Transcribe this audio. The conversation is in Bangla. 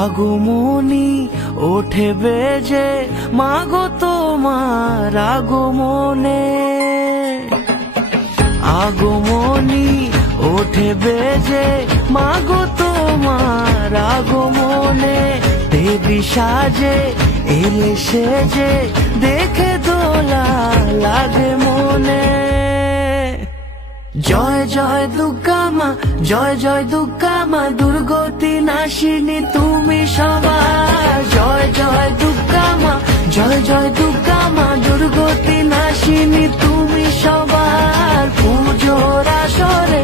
আগমনী ওঠে বেজে মাগো তোমার আগমনে, আগমনী ওঠে বেজে মাগো তোমার আগমনে, দেবী সাজে এলে সেজে দেখে দোলা লাগে মনে। জয় জয় দুর্গা মা, জয় জয় দুর্গা মা, দুর্গতি নাশিনী তুমি সবার। জয় জয় দুর্গা মা, জয় জয় দুর্গা মা, দুর্গতি নাশিনী তুমি সবার। পুজোর আসরে